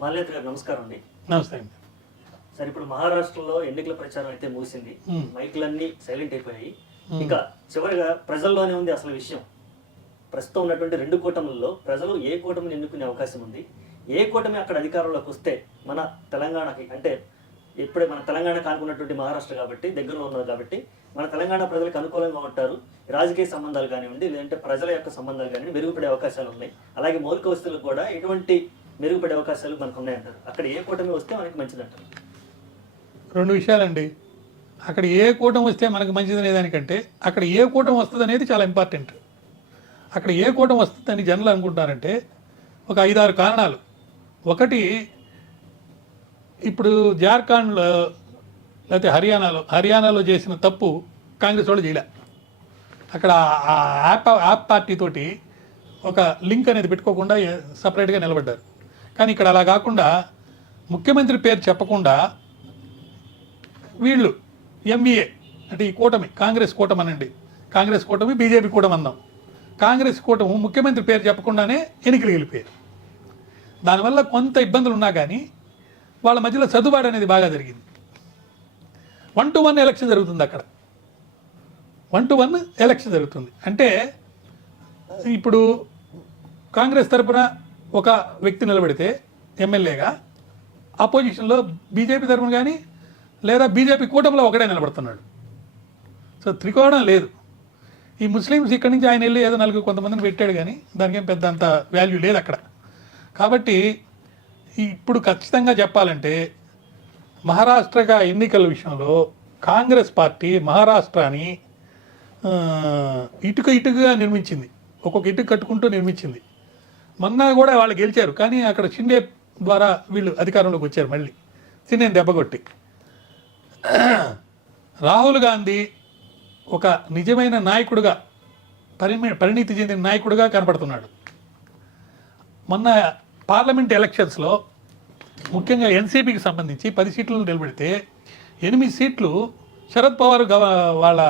మాల్యాద్రి గారు నమస్కారం అండి. నమస్తే అండి. సరే, ఇప్పుడు మహారాష్ట్రలో ఎన్నికల ప్రచారం అయితే ముగిసింది, మైకులన్నీ సైలెంట్ అయిపోయాయి. ఇంకా చివరిగా ప్రజల్లోనే ఉంది అసలు విషయం. ప్రస్తుతం ఉన్నటువంటి రెండు కూటములలో ప్రజలు ఏ కూటమిని ఎన్నుకునే అవకాశం ఉంది, ఏ కూటమి అక్కడ అధికారంలోకి వస్తే మన తెలంగాణకి, అంటే ఇప్పుడే మన తెలంగాణకు అనుకున్నటువంటి మహారాష్ట్ర కాబట్టి దగ్గరలో ఉన్నది కాబట్టి మన తెలంగాణ ప్రజలకు అనుకూలంగా ఉంటారు. రాజకీయ సంబంధాలు కానివ్వండి, లేదంటే ప్రజల యొక్క సంబంధాలు కానివ్వండి మెరుగుపడే అవకాశాలు ఉన్నాయి. అలాగే మౌలిక వస్తువులకు కూడా ఎటువంటి మెరుగుపడే అవకాశాలు మనకు ఉన్నాయంటారు. అక్కడ ఏ కూటమి వస్తే మనకి మంచిదంటారు? రెండు విషయాలండి. అక్కడ ఏ కూటమి వస్తే మనకు మంచిది అనేదానికంటే అక్కడ ఏ కూటమి వస్తుంది అనేది చాలా ఇంపార్టెంట్. అక్కడ ఏ కూటమి వస్తుందని జనాలు అనుకుంటారంటే ఒక 5-6 కారణాలు. ఒకటి, ఇప్పుడు జార్ఖండ్లో లేకపోతే హర్యానాలో చేసిన తప్పు కాంగ్రెస్ వాళ్ళు చేయలే. అక్కడ ఆ యాప్ పార్టీతోటి ఒక లింక్ అనేది పెట్టుకోకుండా సపరేట్గా నిలబడ్డారు. కానీ ఇక్కడ అలా కాకుండా ముఖ్యమంత్రి పేరు చెప్పకుండా వీళ్ళు ఎంబీఏ అంటే ఈ కూటమి, కాంగ్రెస్ కూటమి అనండి, కాంగ్రెస్ కూటమి బీజేపీ కూటమి అందాం, కాంగ్రెస్ కూటమి ముఖ్యమంత్రి పేరు చెప్పకుండానే ఎన్నికలు వెళ్ళిపోయారు. దానివల్ల కొంత ఇబ్బందులు ఉన్నా కానీ వాళ్ళ మధ్యలో సర్దుబాటు అనేది బాగా జరిగింది. 1-to-1 ఎలక్షన్ జరుగుతుంది అక్కడ. 1-to-1 ఎలక్షన్ జరుగుతుంది అంటే ఇప్పుడు కాంగ్రెస్ తరఫున ఒక వ్యక్తి నిలబడితే ఎమ్మెల్యేగా, అపోజిషన్లో బీజేపీ తరఫున కానీ లేదా బీజేపీ కూటమిలో ఒకడే నిలబడుతున్నాడు. సో త్రికోణం లేదు. ఈ ముస్లిమ్స్ ఇక్కడి నుంచి ఆయన వెళ్ళి ఏదో కొంతమందిని పెట్టాడు కానీ దానికేం పెద్ద అంత వాల్యూ లేదు అక్కడ. కాబట్టి ఇప్పుడు ఖచ్చితంగా చెప్పాలంటే మహారాష్ట్రగా ఎన్నికల విషయంలో కాంగ్రెస్ పార్టీ మహారాష్ట్రని ఇటుకగా నిర్మించింది, ఒక్కొక్క ఇటుక కట్టుకుంటూ నిర్మించింది. మొన్న కూడా వాళ్ళు గెలిచారు కానీ అక్కడ షిండే ద్వారా వీళ్ళు అధికారంలోకి వచ్చారు. మళ్ళీ షిండేని దెబ్బకొట్టి రాహుల్ గాంధీ ఒక నిజమైన నాయకుడుగా, పరిణితి చెందిన నాయకుడుగా కనపడుతున్నాడు. మొన్న పార్లమెంట్ ఎలక్షన్స్లో ముఖ్యంగా ఎన్సీపీకి సంబంధించి 10 సీట్లు నిలబెడితే 8 సీట్లు శరద్ పవార్ వాళ్ళ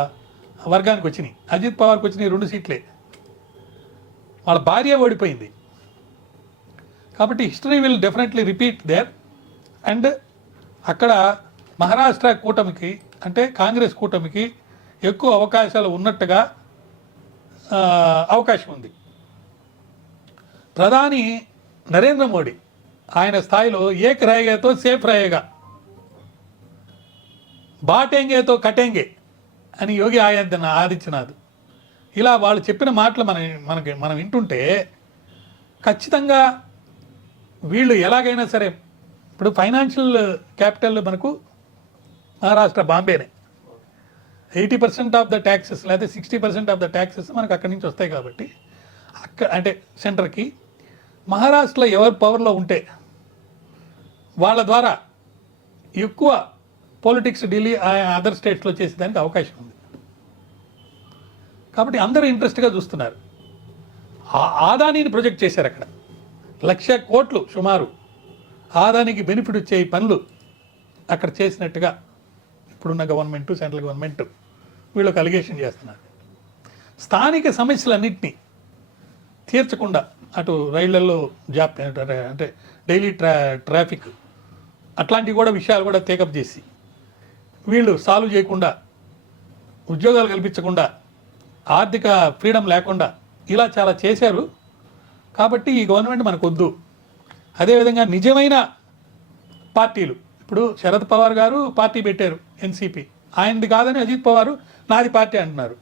వర్గానికి వచ్చినాయి, అజిత్ పవార్కి వచ్చినాయి 2 సీట్లే. వాళ్ళ భార్య ఓడిపోయింది. కాబట్టి history will definitely repeat there. And అక్కడ మహారాష్ట్ర కూటమికి అంటే కాంగ్రెస్ కూటమికి ఎక్కువ అవకాశాలు ఉన్నట్టుగా అవకాశం ఉంది. ప్రధాని నరేంద్ర మోడీ ఆయన స్థాయిలో ఏక్ రహేగాతో సేఫ్ రహేగా, బాటేంగేతో కటేంగే అని యోగి ఆదిత్యనాథ్ ఇలా వాళ్ళు చెప్పిన మాటలు మనం వింటుంటే ఖచ్చితంగా వీళ్ళు ఎలాగైనా సరే, ఇప్పుడు ఫైనాన్షియల్ క్యాపిటల్ మనకు మహారాష్ట్ర బాంబేనే. 80% ఆఫ్ ద ట్యాక్సెస్ లేదా 60% ఆఫ్ ద ట్యాక్సెస్ మనకు అక్కడి నుంచి వస్తాయి. కాబట్టి అంటే సెంటర్కి మహారాష్ట్రలో ఎవరు పవర్లో ఉంటే వాళ్ళ ద్వారా ఎక్కువ పాలిటిక్స్ ఢిల్లీ అదర్ స్టేట్స్లో చేసేదానికి అవకాశం ఉంది. కాబట్టి అందరూ ఇంట్రెస్ట్గా చూస్తున్నారు. ఆదానీని ప్రొజెక్ట్ చేశారు. అక్కడ 1,00,000 కోట్లు సుమారు ఆదానికి బెనిఫిట్ వచ్చే పనులు అక్కడ చేసినట్టుగా ఇప్పుడున్న గవర్నమెంట్, సెంట్రల్ గవర్నమెంట్ వీళ్ళకి అలిగేషన్ చేస్తున్నారు. స్థానిక సమస్యలన్నింటినీ తీర్చకుండా అటు రైళ్లలో అంటే డైలీ ట్రాఫిక్ అట్లాంటివి కూడా విషయాలు కూడా టేకప్ చేసి వీళ్ళు సాల్వ్ చేయకుండా, ఉద్యోగాలు కల్పించకుండా, ఆర్థిక ఫ్రీడమ్ లేకుండా ఇలా చాలా చేశారు. కాబట్టి ఈ గవర్నమెంట్ మనకు వద్దు. అదేవిధంగా నిజమైన పార్టీలు, ఇప్పుడు శరద్ పవార్ గారు పార్టీ పెట్టారు ఎన్సీపీ, ఆయనది కాదని అజిత్ పవార్ నాది పార్టీ అంటున్నారు.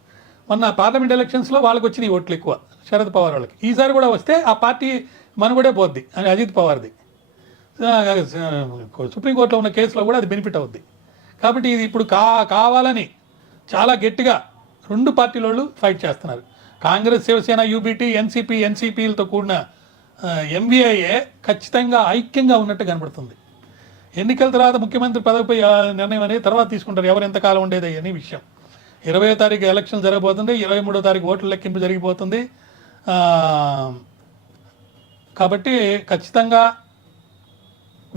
మొన్న పార్లమెంట్ ఎలక్షన్స్లో వాళ్ళకి వచ్చినాయి ఓట్లు ఎక్కువ శరద్ పవార్ వాళ్ళకి. ఈసారి కూడా వస్తే ఆ పార్టీ మనుగడే పోద్ది అని అజిత్ పవార్ది. సుప్రీంకోర్టులో ఉన్న కేసులో కూడా అది బెనిఫిట్ అవుద్ది. కాబట్టి ఇది ఇప్పుడు కావాలని చాలా గట్టిగా 2 పార్టీల వాళ్ళు ఫైట్ చేస్తున్నారు. కాంగ్రెస్, శివసేన, యూబీటీ, ఎన్సీపీలతో కూడిన ఎంవీఐఏ ఖచ్చితంగా ఐక్యంగా ఉన్నట్టు కనబడుతుంది. ఎన్నికల తర్వాత ముఖ్యమంత్రి పదవిపై నిర్ణయం అనేది తర్వాత తీసుకుంటారు, ఎవరు ఎంతకాలం ఉండేది అనే విషయం. 20వ తారీఖు ఎలక్షన్ జరగబోతుంది, 23వ తారీఖు ఓట్ల లెక్కింపు జరిగిపోతుంది. కాబట్టి ఖచ్చితంగా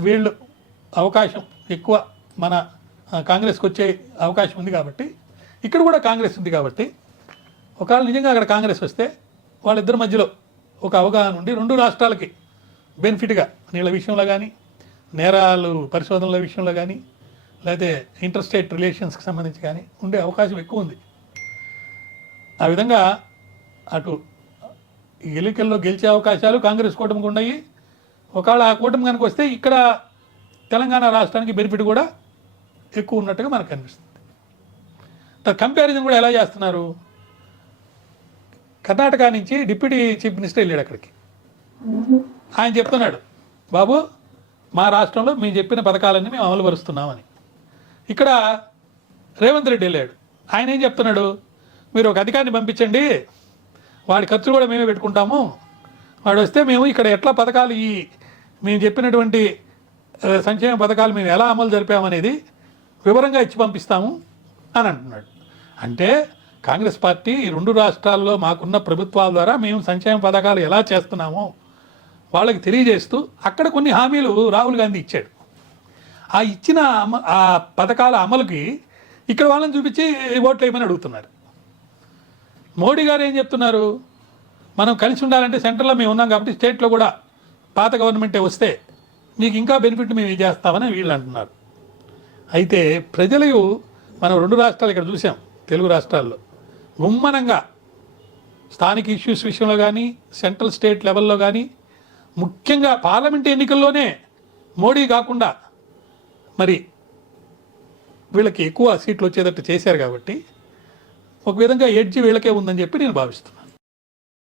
వీళ్ళు అవకాశం ఎక్కువ మన కాంగ్రెస్కి వచ్చే అవకాశం ఉంది. కాబట్టి ఇక్కడ కూడా కాంగ్రెస్ ఉంది. కాబట్టి ఒకవేళ నిజంగా అక్కడ కాంగ్రెస్ వస్తే వాళ్ళిద్దరి మధ్యలో ఒక అవగాహన ఉండి 2 రాష్ట్రాలకి బెనిఫిట్గా నీళ్ళ విషయంలో కానీ, నేరాలు పరిశోధనల విషయంలో కానీ, లేకపోతే ఇంటర్ స్టేట్ రిలేషన్స్కి సంబంధించి కానీ ఉండే అవకాశం ఎక్కువ ఉంది. ఆ విధంగా అటు ఎన్నికల్లో గెలిచే అవకాశాలు కాంగ్రెస్ కూటమికి ఉన్నాయి. ఒకవేళ ఆ కూటమి కనుక వస్తే ఇక్కడ తెలంగాణ రాష్ట్రానికి బెనిఫిట్ కూడా ఎక్కువ ఉన్నట్టుగా మనకు కనిపిస్తుంది. కంపారిజన్ కూడా ఎలా చేస్తున్నారు? కర్ణాటక నుంచి డిప్యూటీ చీఫ్ మినిస్టర్ వెళ్ళాడు అక్కడికి. ఆయన చెప్తున్నాడు, బాబు మా రాష్ట్రంలో మేము చెప్పిన పథకాలన్నీ మేము అమలు పరుస్తున్నామని. ఇక్కడ రేవంత్ రెడ్డి వెళ్ళాడు. ఆయన ఏం చెప్తున్నాడు, మీరు ఒక అధికారిని పంపించండి, వాడి ఖర్చులు కూడా మేమే పెట్టుకుంటాము, వాడు వస్తే మేము ఇక్కడ ఎట్లా పథకాలు మేము చెప్పినటువంటి సంక్షేమ పథకాలు మేము ఎలా అమలు జరిపామనేది వివరంగా ఇచ్చి పంపిస్తాము అని అంటున్నాడు. అంటే కాంగ్రెస్ పార్టీ ఈ 2 రాష్ట్రాల్లో మాకున్న ప్రభుత్వాల ద్వారా మేము సంక్షేమ పథకాలు ఎలా చేస్తున్నామో వాళ్ళకి తెలియజేస్తూ అక్కడ కొన్ని హామీలు రాహుల్ గాంధీ ఇచ్చాడు. ఆ ఇచ్చిన ఆ పథకాల అమలుకి ఇక్కడ వాళ్ళని చూపించి ఓట్లు వేయమని అడుగుతున్నారు. మోడీ గారు ఏం చెప్తున్నారు, మనం కలిసి ఉండాలంటే సెంట్రల్లో మేము ఉన్నాం కాబట్టి స్టేట్లో కూడా పాత గవర్నమెంటే వస్తే మీకు ఇంకా బెనిఫిట్ మేము చేస్తామని వీళ్ళు అంటున్నారు. అయితే ప్రజలు మనం 2 రాష్ట్రాలు ఇక్కడ చూసాం, తెలుగు రాష్ట్రాల్లో గుమ్మనంగా స్థానిక ఇష్యూస్ విషయంలో కానీ, సెంట్రల్ స్టేట్ లెవెల్లో కానీ, ముఖ్యంగా పార్లమెంట్ ఎన్నికల్లోనే మోడీ కాకుండా మరి వీళ్ళకి ఎక్కువ సీట్లు వచ్చేటట్టు చేశారు కాబట్టి ఒక విధంగా ఎడ్జి వీళ్ళకే ఉందని చెప్పి నేను భావిస్తున్నాను.